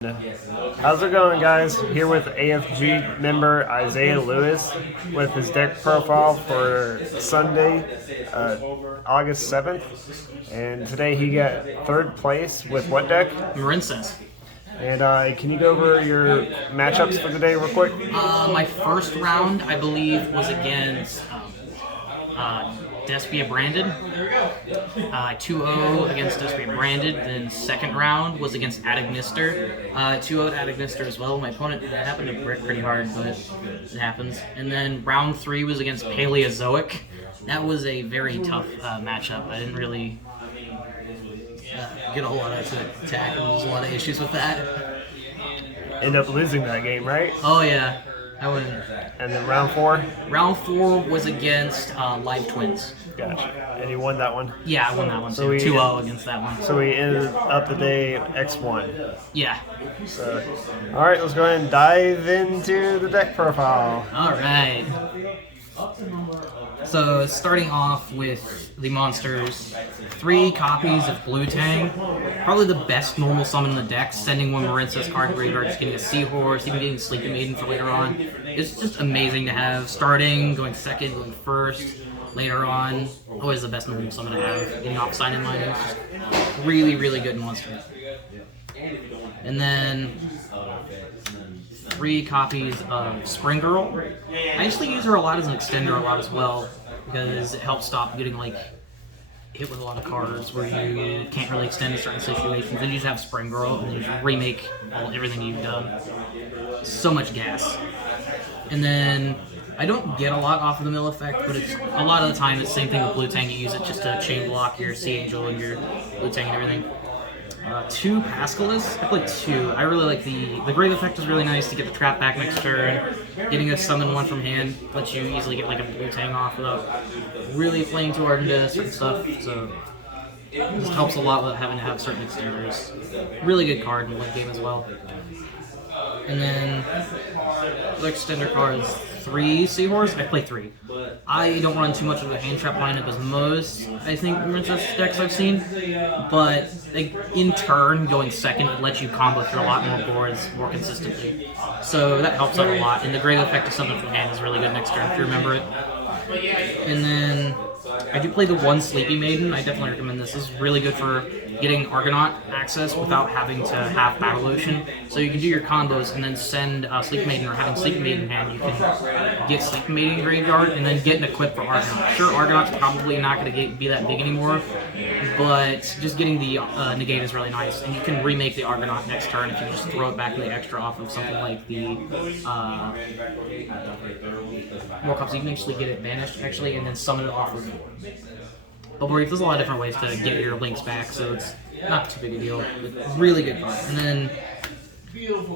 How's it going, guys? Here with AFG member Isaiah Lewis with his deck profile for Sunday, August 7th. And today he got third place with what deck? Marincess. And can you go over your matchups for the day real quick? My first round, I believe, was against Despia Branded. 2-0 against Despia Branded. Then second round was against Adagnister. 2-0 Adagnister as well. My opponent happened to brick pretty hard, but it happens. And then round 3 was against Paleozoic. That was a very tough matchup. I didn't really get a whole lot of attack, and there's a lot of issues with that. End up losing that game, right? Oh yeah, I wouldn't. And then round 4? Round 4 was against Live Twins. Gotcha. And you won that one? Yeah, I won that one So too. 2-0 against that one. So we ended up the day X1. Yeah. So, all right, let's go ahead and dive into the deck profile. All right. So starting off with the monsters, 3 copies of Blue Tang, probably the best normal summon in the deck, sending one Marincess card graveyard, just getting a Seahorse, even getting Sleepy Maiden for later on. It's just amazing to have, starting, going second, going first, later on. Always the best normal summon to have, getting off sign in line. It's just really, really good monster. And then 3 copies of Spring Girl. I actually use her a lot as an extender a lot as well, because it helps stop getting hit with a lot of cards where you can't really extend in certain situations. Then you just have Spring Girl and then you just remake everything you've done. So much gas. And then I don't get a lot off of the mill effect, but it's a lot of the time it's the same thing with Blue Tang. You use it just to chain block your Sea Angel and your Blue Tang and everything. 2 Pascalis. I played 2. I really like the Grave effect is really nice to get the trap back next turn. Getting a summon 1 from hand lets you easily get a Blue Tang off without really playing too hard into certain stuff. So it just helps a lot with having to have certain extenders. Really good card in the late game as well. And then other extender cards, 3 Seahorse. I play 3. I don't run too much of a hand trap lineup as most, I think, Marincess decks I've seen. But in turn, going second lets you combo through a lot more boards more consistently. So that helps out a lot. And the Grave effect of summon from hand is really good next turn if you remember it. And then I do play the 1 Sleepy Maiden. I definitely recommend this. This is really good for getting Argonaut access without having to have Battle Ocean. So you can do your combos and then send Sleepy Maiden, or having Sleepy Maiden in hand, you can get Sleepy Maiden graveyard and then get an equip for Argonaut. Sure, Argonaut's probably not going to be that big anymore, but just getting the negate is really nice. And you can remake the Argonaut next turn if you just throw it back in the extra off of something like the War Cups. You can actually get it banished, actually, and then summon it off of Bubble Reef. There's a lot of different ways to get your links back, so it's not too big a deal. But really good card. And then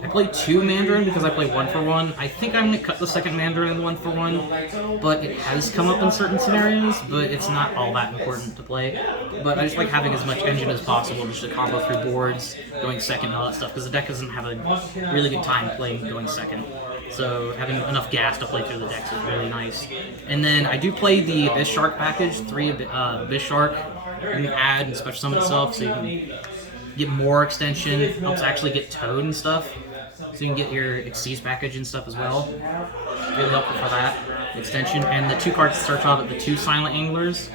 I play 2 Mandarin because I play 1-for-1. I think I'm going to cut the second Mandarin 1-for-1, but it has come up in certain scenarios, but it's not all that important to play. But I just like having as much engine as possible just to combo through boards, going second and all that stuff, because the deck doesn't have a really good time playing going second. So having enough gas to play through the decks is really nice. And then I do play the Abyss Shark package, 3 Abyss Shark. You can add and special summon itself, so you can get more extension. Helps actually get Toad and stuff, so you can get your Exceeds package and stuff as well. Really helpful for that extension. And the 2 cards to start off at the 2 Silent Anglers.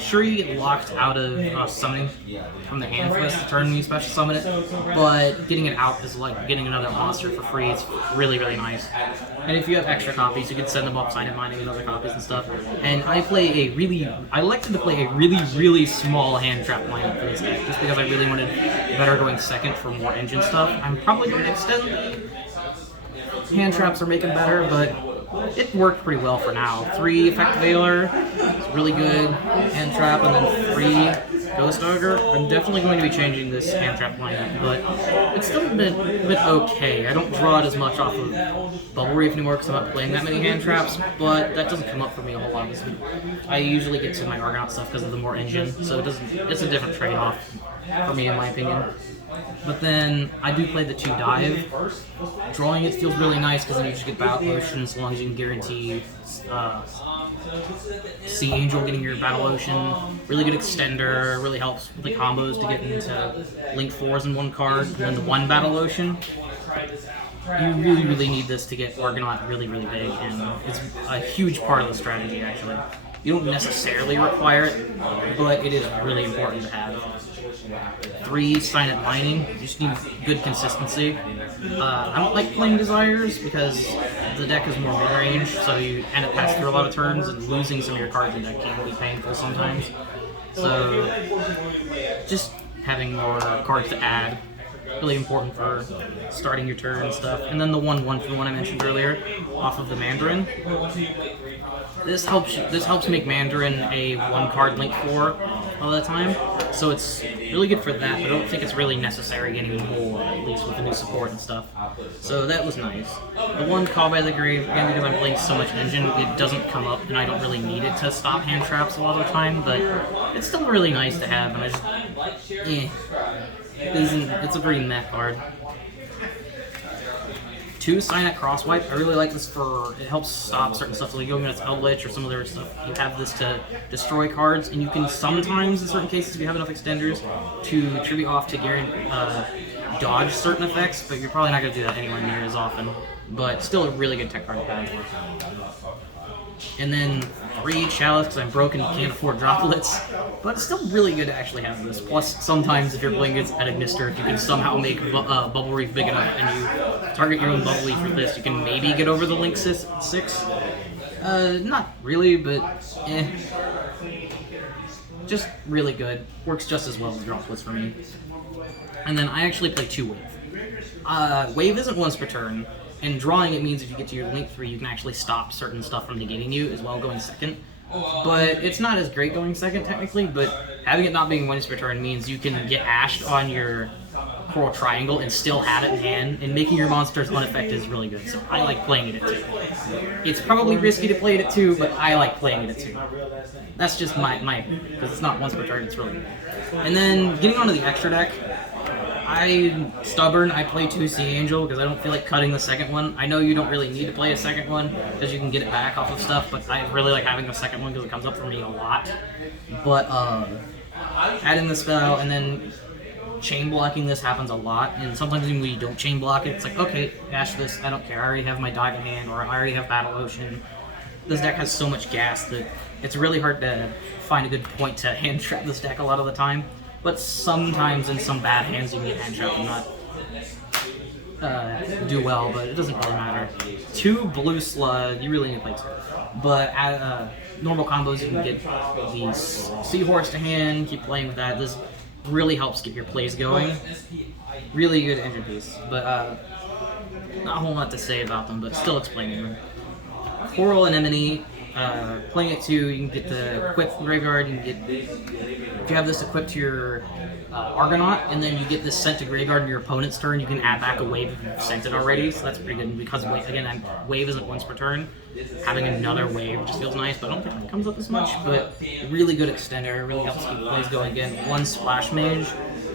Sure, you get locked out of summoning from the hand for this turn when you special summon it, but getting it out is like getting another monster for free. It's really, really nice. And if you have extra copies, you can send them up, sign it, mining, and other copies and stuff. And I elected to play a really, really small hand trap lineup for this deck, just because I really wanted better going second for more engine stuff. I'm probably going to extend the hand traps are making better, but it worked pretty well for now. 3 Effect Veiler, it's really good hand trap, and then 3 Ghost Ogre. I'm definitely going to be changing this hand trap lineup, but it's still been okay. I don't draw it as much off of Bubble Reef anymore because I'm not playing that many hand traps, but that doesn't come up for me a whole lot. I usually get to my Argonaut stuff because of the more engine, so it's a different trade-off for me, in my opinion. But then I do play the 2 dive. Drawing it feels really nice because then you just get battle ocean as long as you can guarantee Sea Angel getting your battle ocean. Really good extender, really helps with the combos to get into Link 4s in one card. And then the 1 battle ocean. You really need this to get Argonaut really big, and it's a huge part of the strategy actually. You don't necessarily require it, but it is really important to have. 3, Sign It Mining. You just need good consistency. I don't like playing Desires because the deck is more mid-range, so you end up passing through a lot of turns, and losing some of your cards in the deck can be painful sometimes. So, just having more cards to add. Really important for starting your turn and stuff. And then the 1/1 for the one I mentioned earlier, off of the Mandarin. This helps make Mandarin a 1-card Link 4 all the time. So it's really good for that, but I don't think it's really necessary anymore, at least with the new support and stuff. So that was nice. The 1 Call by the Grave, again because I'm playing so much engine, it doesn't come up and I don't really need it to stop hand traps a lot of the time, but it's still really nice to have, and I just it's a pretty meh card. 2, Sign It Crosswipe. I really like this for, it helps stop certain stuff, so like Yogamit's Eldritch or some other stuff. You have this to destroy cards, and you can sometimes, in certain cases, if you have enough extenders, to tribute off to dodge certain effects, but you're probably not going to do that anywhere near as often. But still a really good tech card to have. And then 3, Chalice, because I'm broken and can't afford droplets. But it's still really good to actually have this. Plus, sometimes if you're playing against Edagnister, if you can somehow make Bubble Reef big enough and you target your own Bubble Reef with this, you can maybe get over the Link 6. Not really, but just really good. Works just as well as droplets for me. And then I actually play 2 Wave. Wave isn't once per turn. And drawing it means if you get to your Link 3, you can actually stop certain stuff from negating you as well going second. But it's not as great going second technically, but having it not being once per turn means you can get ashed on your Coral Triangle and still have it in hand, and making your monsters unaffected is really good, so I like playing it at 2. It's probably risky to play it at 2, but I like playing it at 2. That's just my opinion, because it's not once per turn, it's really good. And then getting onto the extra deck, I'm stubborn. I play 2 Sea Angel because I don't feel like cutting the second one. I know you don't really need to play a second one because you can get it back off of stuff, but I really like having the second one because it comes up for me a lot. But adding the spell and then chain blocking this happens a lot, and sometimes even when you don't chain block it, it's like, okay, ash this, I don't care, I already have my dive in hand, or I already have Battle Ocean. This deck has so much gas that it's really hard to find a good point to hand trap this deck a lot of the time. But sometimes in some bad hands you can get hand trapped and not do well, but it doesn't really matter. 2 Blue Slug, you really need to play 2. But at normal combos you can get the Seahorse to hand, keep playing with that. This really helps get your plays going. Really good engine piece, but not a whole lot to say about them, but still explaining them. Coral Anemone. Playing it 2, you can get the equip from Graveyard, you can get, if you have this equipped to your Argonaut, and then you get this sent to Graveyard in your opponent's turn, you can add back a Wave if you've sent it already, so that's pretty good, because again, Wave isn't once per turn, having another Wave just feels nice, but I don't think it comes up as much, but really good extender, really helps keep plays going again. 1 Splash Mage.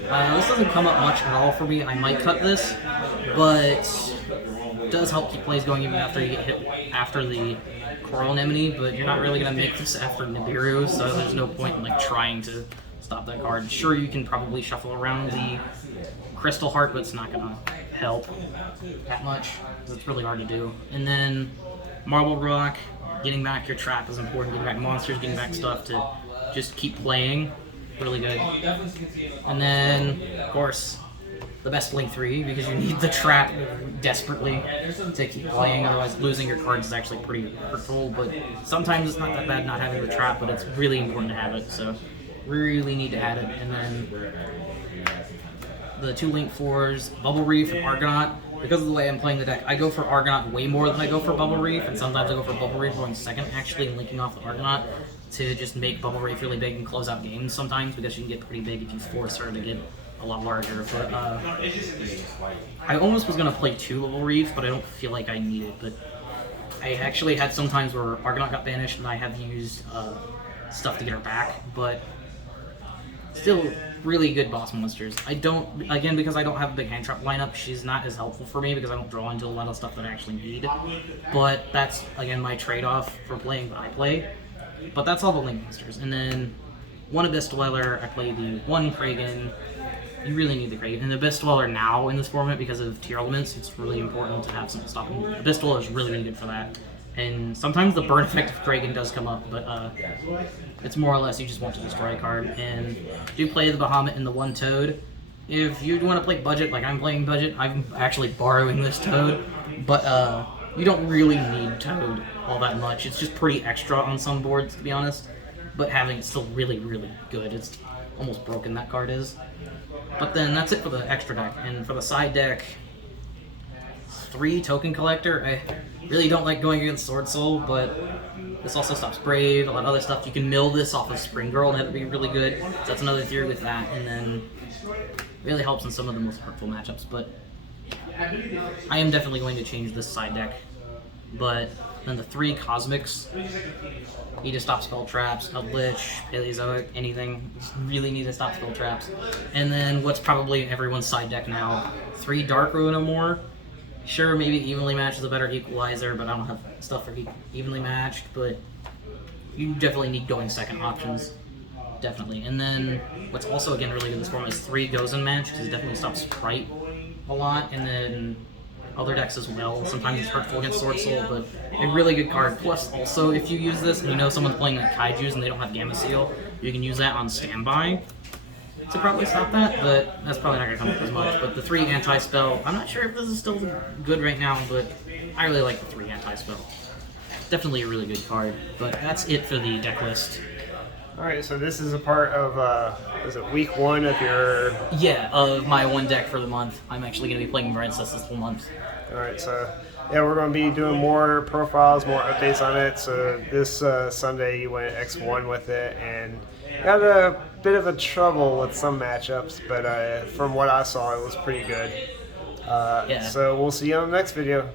This doesn't come up much at all for me, I might cut this, but it does help keep plays going even after you get hit after the Coral Anemone, but you're not really going to make this after Nibiru, so there's no point in like trying to stop that card. Sure, you can probably shuffle around the Crystal Heart, but it's not going to help that much, because it's really hard to do. And then Marble Rock, getting back your trap is important, getting back monsters, getting back stuff to just keep playing, really good. And then, of course, the best Link 3, because you need the trap desperately to keep playing, otherwise losing your cards is actually pretty hurtful, but sometimes it's not that bad not having the trap, but it's really important to have it, so really need to add it. And then the 2 Link 4s, Bubble Reef and Argonaut. Because of the way I'm playing the deck, I go for Argonaut way more than I go for Bubble Reef, and sometimes I go for Bubble Reef going second actually and linking off the Argonaut to just make Bubble Reef really big and close out games sometimes, because you can get pretty big if you force her to get a lot larger, but I almost was going to play 2 Bubble Reef, but I don't feel like I need it, but I actually had some times where Argonaut got banished and I have used stuff to get her back, but still really good boss monsters. I don't, again, because I don't have a big hand trap lineup, she's not as helpful for me because I don't draw into a lot of stuff that I actually need. But that's, again, my trade-off for playing what I play. But that's all the Link monsters. And then one Abyss Dweller, I play the one Kragan. You really need the Kragan. And the Abyss Dweller now in this format, because of tier elements, it's really important to have something stopping. Abyss Dweller is really, really good for that. And sometimes the burn effect of Kragan does come up, but it's more or less you just want to destroy a card. And do play the Bahamut and the one Toad. If you want to play budget, like I'm playing budget, I'm actually borrowing this Toad, but you don't really need Toad all that much. It's just pretty extra on some boards, to be honest, but having it's still really, really good. It's almost broken, that card is. But then that's it for the extra deck. And for the side deck, 3 Token Collector. I really don't like going against Sword Soul, but this also stops Brave, a lot of other stuff. You can mill this off of Spring Girl and have it be really good. So that's another theory with that, and then really helps in some of the most hurtful matchups. But I am definitely going to change this side deck. But then the 3 Cosmics, need to stop spell traps, Lich, Paleozoic, anything. Just really need to stop spell traps. And then what's probably everyone's side deck now, 3 Dark Ruin or more. Sure, maybe evenly matched is a better equalizer, but I don't have stuff for evenly matched, but you definitely need going second options. Definitely. And then what's also, again, really good in this form is 3 Gozen Match, because it definitely stops Sprite a lot, and then other decks as well. Sometimes it's hurtful against Sword Soul, but a really good card. Plus, also, if you use this and you know someone's playing like Kaijus and they don't have Gamma Seal, you can use that on standby to probably stop that, but that's probably not going to come up as much. But the 3 anti-spell, I'm not sure if this is still good right now, but I really like the 3 anti-spell. Definitely a really good card, but that's it for the deck list. Alright, so this is a part of, is it week 1 of your... Yeah, of my one deck for the month. I'm actually going to be playing Marincess this whole month. Alright, so yeah, we're going to be doing more profiles, more updates on it. So this Sunday you went X1 with it, and had a bit of a trouble with some matchups, but from what I saw, it was pretty good. Yeah. So we'll see you on the next video.